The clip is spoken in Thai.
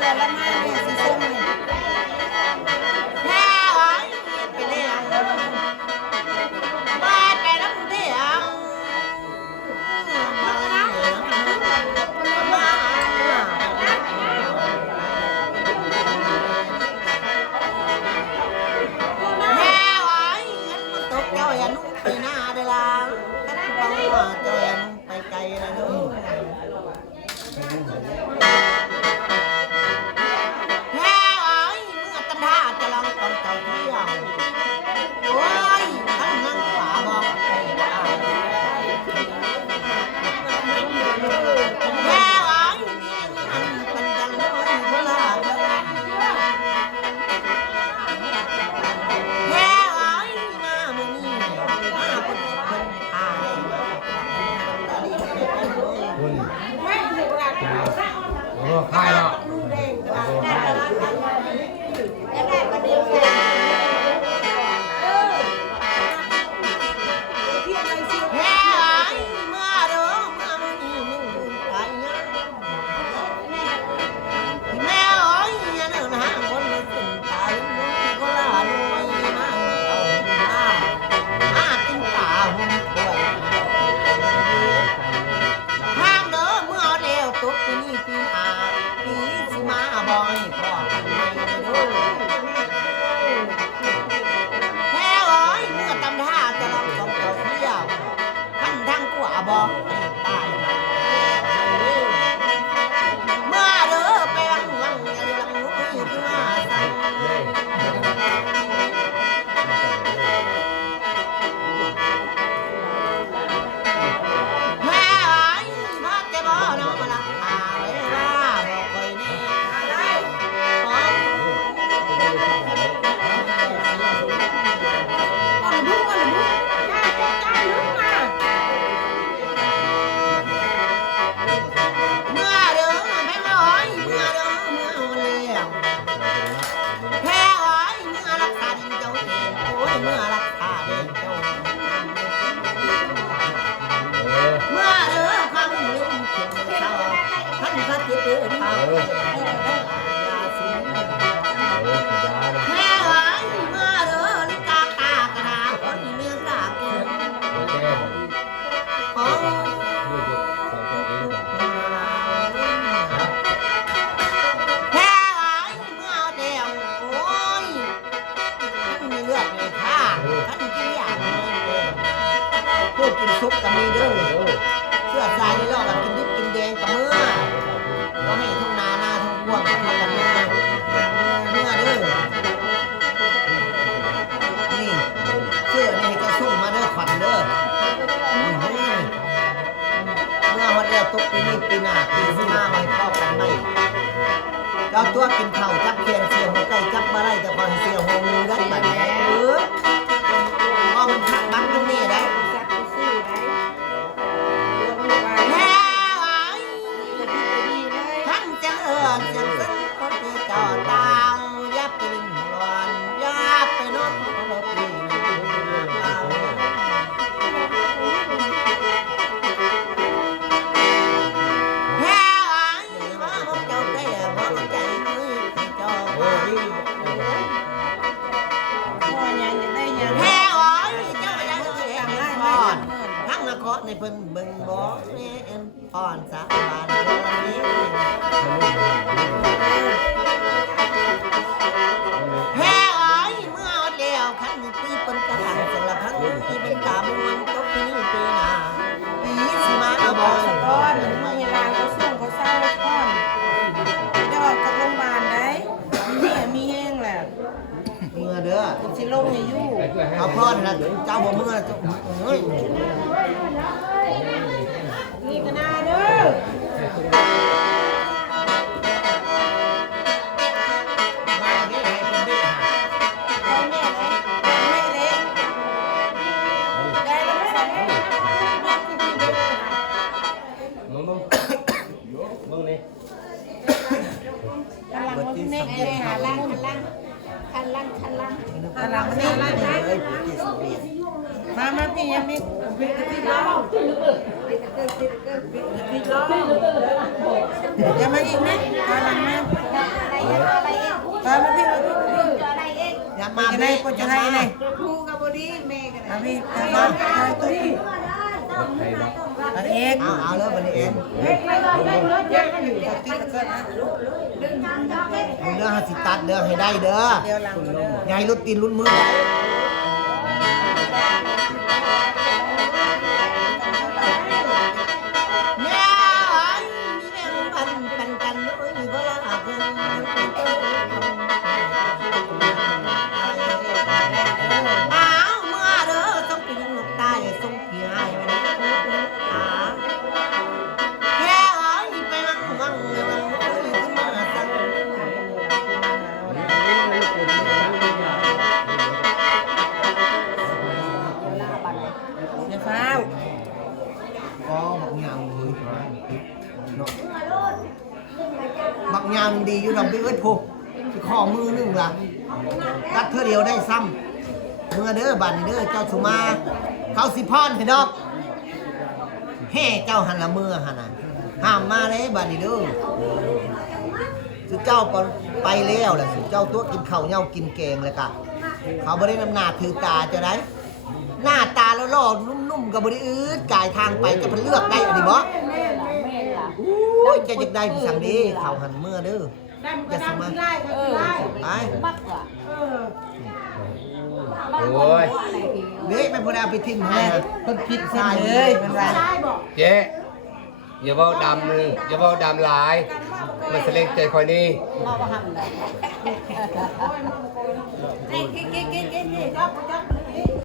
สื้อละมาเนี่ยสีส้มเนี่ยแพ้ไว้ไปเลี้ยงมาแต่น้ำเดียวมาเลี้ยงมาแพ้ไว้งั้นมันตกเจ้าอย่านุ่งไปหน้าเด้อล่ะกันบอกว่าเจ้าอย่านุ่งไปไกลเลยนุ่งใครหรอบอกให้ตายเมื่อเด้อไปวังวังอย่าลังลุกขึ้นมาสั่งแม่ไอ้พักจะบ่น้องมาลักหาเวลาบอกคอยนี่ซุปกับมีเด้อเสื้อสายนี่ลอกกับกินดิบกินแดงกับเมื่อก็ให้ทุ่งนาหน้าทุ่งกวางทำกันเมื่อเด้อนี่เสื้อนี่ก็สุ่มมาเด้อขวัญเด้อเมื่อวันแล้วตกปีนี้ปีหน้าปีสิมาใบพ่อกันไหมเจ้าตัวกินเข่าจับเขียนเสียหัวใจจับมาได้แต่พอเสียหัวมือได้แบบนี้ก็มันทักบักตรงนี้ได้ในเพิ่นเบิ่งบ่แม่นอ่อนสาบานคนนี้แพ้อ้อยเมื่อเดียวคันที่เพิ่นกระหังสารพัดที่เป็นตามมันตกที่นี่ปีหน้าปีสิมาบ่ก่อนเวลาเขาส่งเขาเศร้าก่อนจะออกจากโรงพยาบาลได้มีแห้งแหละเมื่อเด้อสิลงให้อยู่เอาพรนะเจ้าบ่เมื่อเฮ้ยนี่ก็น่าเด้อมาเงี้ยให้เป็นเด็กไม่เล็กได้แล้วไม่ได้มึงนี่กำลังมันเน็กเลยหาล่างคันล่างนี่เลยผู้ที่สูงเรียน มาพี่ยังมีอย่ามาอีกนะตามมาตามมาพี่มาพี่ อย่ามา จะ เบ้ ได้ก็จะให้เลย กูกับบดีแม่กัน มาพี่ตามมาตัวนี้เอก เอาแล้วบันนี้เอ็น ตีตะกันนะ เรื่องสิตัดเด้อให้ได้เด้อ เดี๋ยวหลังก็ได้ อย่าให้รุดตีนรุดมือเนี่ยมีแรงปันกันเอ้ยก็ละอาเพิ่นอ้าวเมื่อเด้อต้องไปยิงลูกตายส่งเพียให้ไว้นะแค่เอ้ยไปวังเอ้ยขึ้นมาสั่ง อย่าฟ้าว có bậc nhào người bậc nhào đi vô đồng cái ớt khô cái kho mưa nương là cắt thưa điều đây xăm mưa đỡ bàn đỡ cho chú ma cao xì phon thì đâu hè cháu hẳn là mưa hẳn à hàm ma đấy bàn đi đỡ chú cháu còn bay leo là chú cháu tuốtกิน khẩu nhau กิน kèn là cảเขาไม่ได้น้ำหนาถือตาจะได้หน้าตาแล้วหล่อนุ่มๆกับบริอืดกายทางไปจะเป็นเลือกได้อะไรบ่อุ้ยจะอยากได้พี่สั่งดีข่าวหันเมื่อเด้อจะสมาไป โอ้ย เด็กไม่พอได้เอาไปทิ้งให้ แม่ นะ คนผิดเส้นเลยมันว่า เจ๊อย่าเบาดำเลยอย่าเบาดำหลาย มันเสลงใจคอยนี่ กิน